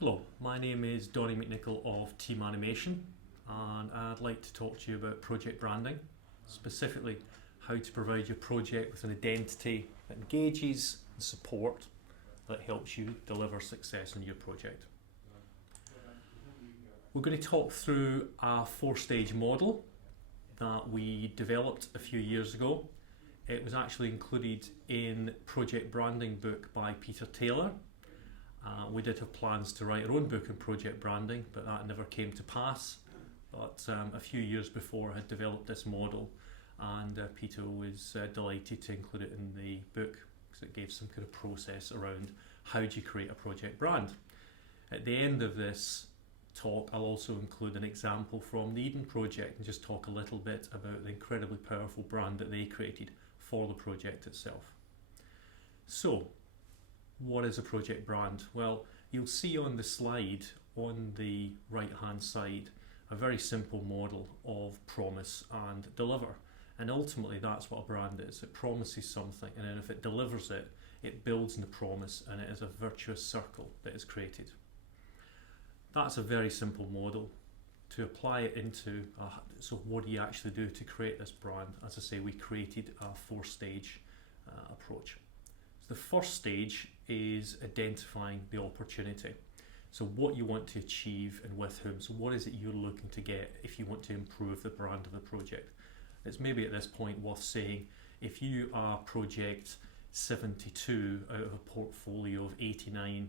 Hello, my name is Donny McNichol of Team Animation, and I'd like to talk to you about project branding, specifically how to provide your project with an identity that engages and support that helps you deliver success in your project. We're going to talk through a four-stage model that we developed a few years ago. It was actually included in Project Branding book by Peter Taylor. We did have plans to write our own book on project branding, but that never came to pass. But a few years before I had developed this model, and Peter was delighted to include it in the book because it gave some kind of process around how do you create a project brand. At the end of this talk, I'll also include an example from the Eden project and just talk a little bit about the incredibly powerful brand that they created for the project itself. So, what is a project brand? Well, you'll see on the slide on the right hand side a very simple model of promise and deliver, and ultimately that's what a brand is. It promises something, and then if it delivers it, it builds on the promise, and it is a virtuous circle that is created. That's a very simple model. To apply it into, so what do you actually do to create this brand? As I say, we created a four-stage approach. The first stage is identifying the opportunity. So what you want to achieve and with whom. So what is it you're looking to get if you want to improve the brand of the project? It's maybe at this point worth saying, if you are project 72 out of a portfolio of 89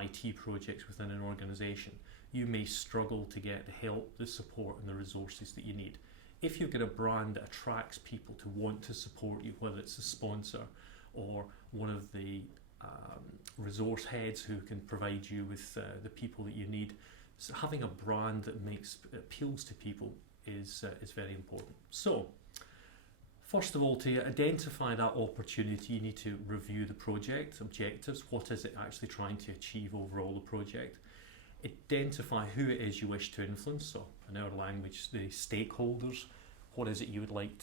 IT projects within an organisation, you may struggle to get the help, the support and the resources that you need. If you've got a brand that attracts people to want to support you, whether it's a sponsor or one of the resource heads who can provide you with the people that you need, so having a brand that appeals to people is very important. So, first of all, to identify that opportunity, you need to review the project objectives. What is it actually trying to achieve overall the project? Identify who it is you wish to influence. So, in our language, the stakeholders. What is it you would like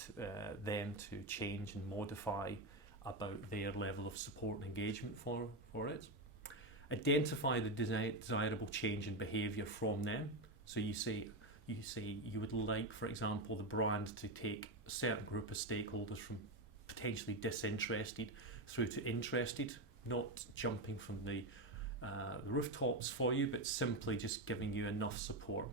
them to change and modify about their level of support and engagement for it. Identify the desirable change in behaviour from them. So you say you would like, for example, the brand to take a certain group of stakeholders from potentially disinterested through to interested, not jumping from the rooftops for you, but simply just giving you enough support.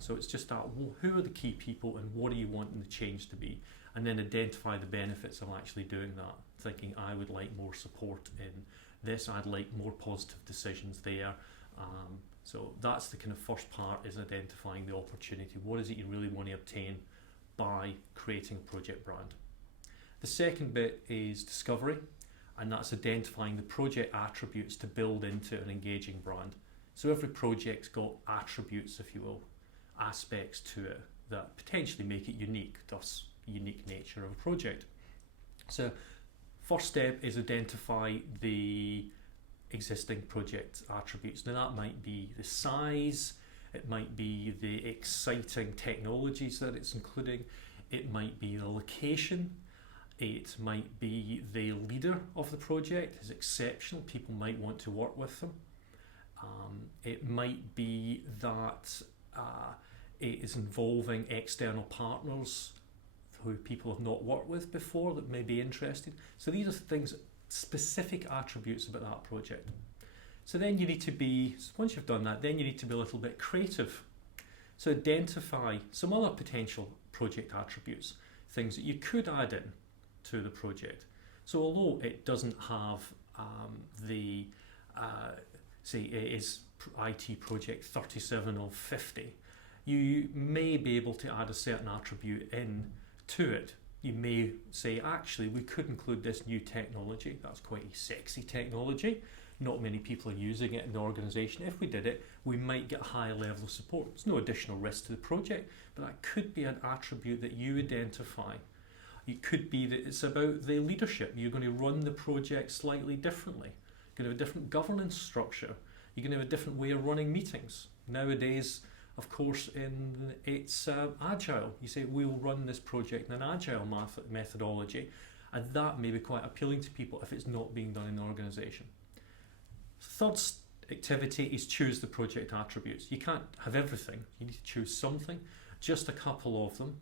So it's just that, well, who are the key people and what do you want the change to be? And then identify the benefits of actually doing that. Thinking, I would like more support in this, I'd like more positive decisions there. So that's the kind of first part, is identifying the opportunity. What is it you really want to obtain by creating a project brand? The second bit is discovery, and that's identifying the project attributes to build into an engaging brand. So every project's got attributes, if you will, aspects to it that potentially make it unique, thus unique nature of a project. So first step is identify the existing project attributes. Now that might be the size, it might be the exciting technologies that it's including, it might be the location, it might be the leader of the project is exceptional, people might want to work with them. It might be that it is involving external partners who people have not worked with before that may be interested. So these are things, specific attributes about that project. So then you need to be, once you've done that, then you need to be a little bit creative. So identify some other potential project attributes, things that you could add in to the project. So although it doesn't have say it is IT project 37 of 50, you may be able to add a certain attribute in to it. You may say, actually, we could include this new technology. That's quite a sexy technology. Not many people are using it in the organisation. If we did it, we might get a higher level of support. There's no additional risk to the project, but that could be an attribute that you identify. It could be that it's about the leadership. You're going to run the project slightly differently. You're going to have a different governance structure. You're going to have a different way of running meetings. Nowadays, of course, it's agile. You say, we'll run this project in an agile methodology, and that may be quite appealing to people if it's not being done in the organisation. Third activity is choose the project attributes. You can't have everything, you need to choose something, just a couple of them,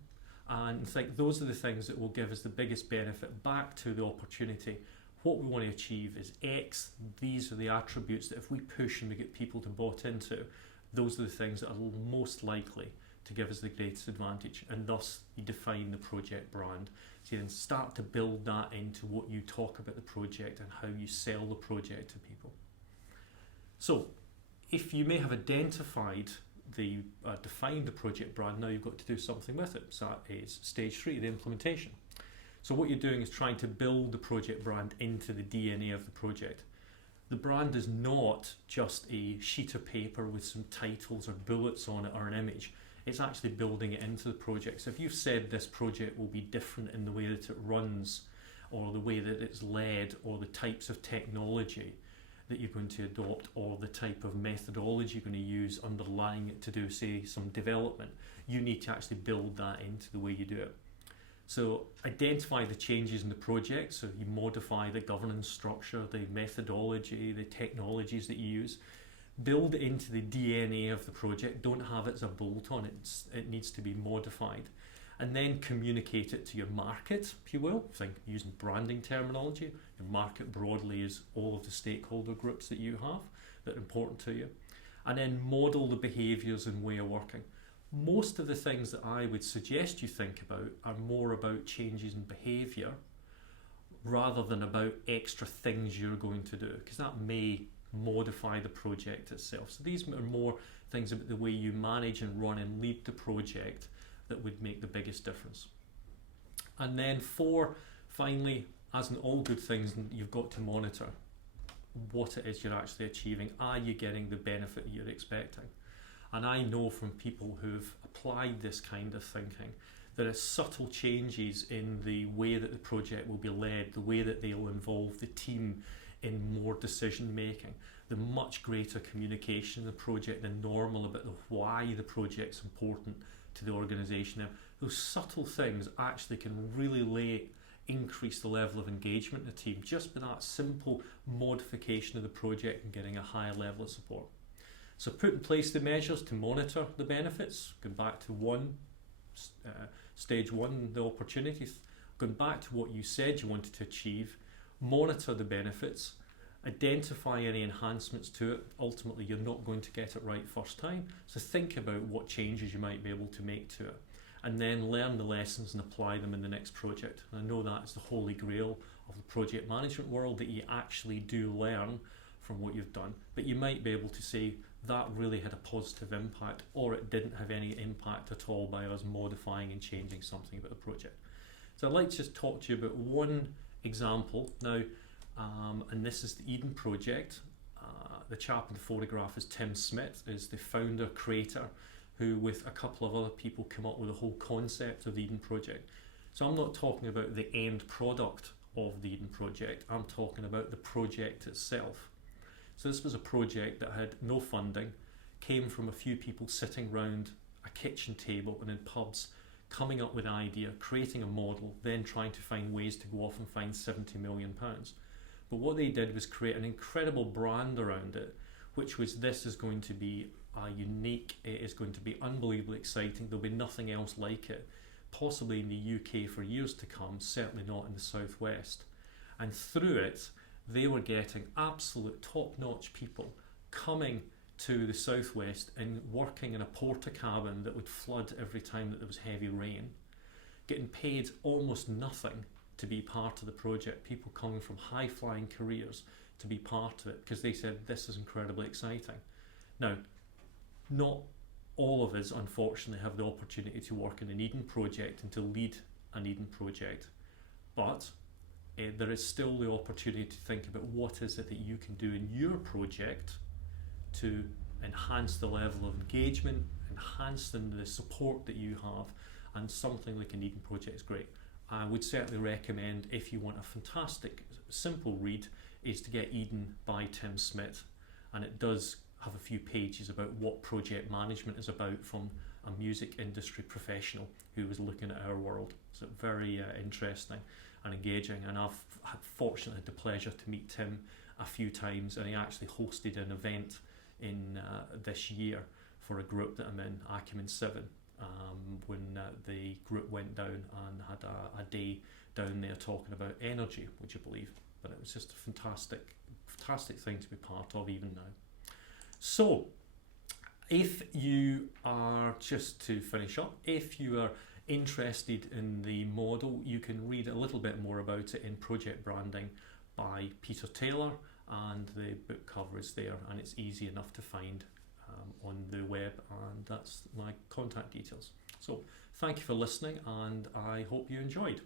and think those are the things that will give us the biggest benefit back to the opportunity. What we want to achieve is X, these are the attributes that if we push and we get people to bought into, those are the things that are most likely to give us the greatest advantage, and thus you define the project brand. So you then start to build that into what you talk about the project and how you sell the project to people. So if you may have identified defined the project brand, now you've got to do something with it. So that is stage 3, the implementation. So what you're doing is trying to build the project brand into the DNA of the project. The brand is not just a sheet of paper with some titles or bullets on it or an image. It's actually building it into the project. So if you've said this project will be different in the way that it runs, or the way that it's led, or the types of technology that you're going to adopt, or the type of methodology you're going to use underlying it to do, say, some development, you need to actually build that into the way you do it. So identify the changes in the project, so you modify the governance structure, the methodology, the technologies that you use. Build it into the DNA of the project, don't have it as a bolt-on, it needs to be modified. And then communicate it to your market, if you will. Think using branding terminology. Your market broadly is all of the stakeholder groups that you have that are important to you. And then model the behaviours and way of working. Most of the things that I would suggest you think about are more about changes in behaviour rather than about extra things you're going to do, because that may modify the project itself. So these are more things about the way you manage and run and lead the project that would make the biggest difference. And then 4, finally, as in all good things, you've got to monitor what it is you're actually achieving. Are you getting the benefit you're expecting? And I know from people who've applied this kind of thinking that it's subtle changes in the way that the project will be led, the way that they'll involve the team in more decision making, the much greater communication in the project than normal about the why the project's important to the organisation. Now, those subtle things actually can really increase the level of engagement in the team just by that simple modification of the project and getting a higher level of support. So put in place the measures to monitor the benefits, going back to stage 1, the opportunities, going back to what you said you wanted to achieve, monitor the benefits, identify any enhancements to it. Ultimately, you're not going to get it right first time, so think about what changes you might be able to make to it, and then learn the lessons and apply them in the next project. And I know that is the holy grail of the project management world, that you actually do learn from what you've done, but you might be able to say that really had a positive impact, or it didn't have any impact at all by us modifying and changing something about the project. So I'd like to just talk to you about one example now, and this is the Eden project. The chap in the photograph is Tim Smith, is the founder, creator, who with a couple of other people came up with the whole concept of the Eden project. So I'm not talking about the end product of the Eden project, I'm talking about the project itself. So this was a project that had no funding, came from a few people sitting round a kitchen table and in pubs, coming up with an idea, creating a model, then trying to find ways to go off and find £70 million. But what they did was create an incredible brand around it, which was, this is going to be unique, it is going to be unbelievably exciting, there'll be nothing else like it, possibly in the UK for years to come, certainly not in the Southwest. And through it, they were getting absolute top-notch people coming to the Southwest and working in a porta cabin that would flood every time that there was heavy rain, getting paid almost nothing to be part of the project, people coming from high-flying careers to be part of it because they said this is incredibly exciting. Now, not all of us unfortunately have the opportunity to work in an Eden project and to lead an Eden project, but there is still the opportunity to think about what is it that you can do in your project to enhance the level of engagement, enhance the support that you have, and something like an Eden project is great. I would certainly recommend, if you want a fantastic, simple read, is to get Eden by Tim Smith, and it does have a few pages about what project management is about from a music industry professional who was looking at our world. So very interesting and engaging, and I've fortunately had the pleasure to meet Tim a few times, and he actually hosted an event in this year for a group that I'm in, Acumen 7, when the group went down and had a day down there talking about energy, would you believe? But it was just a fantastic thing to be part of even now. So, if you are, just to finish up, if you are interested in the model, you can read a little bit more about it in Project Branding by Peter Taylor, and the book cover is there, and it's easy enough to find on the web, and that's my contact details. So thank you for listening, and I hope you enjoyed.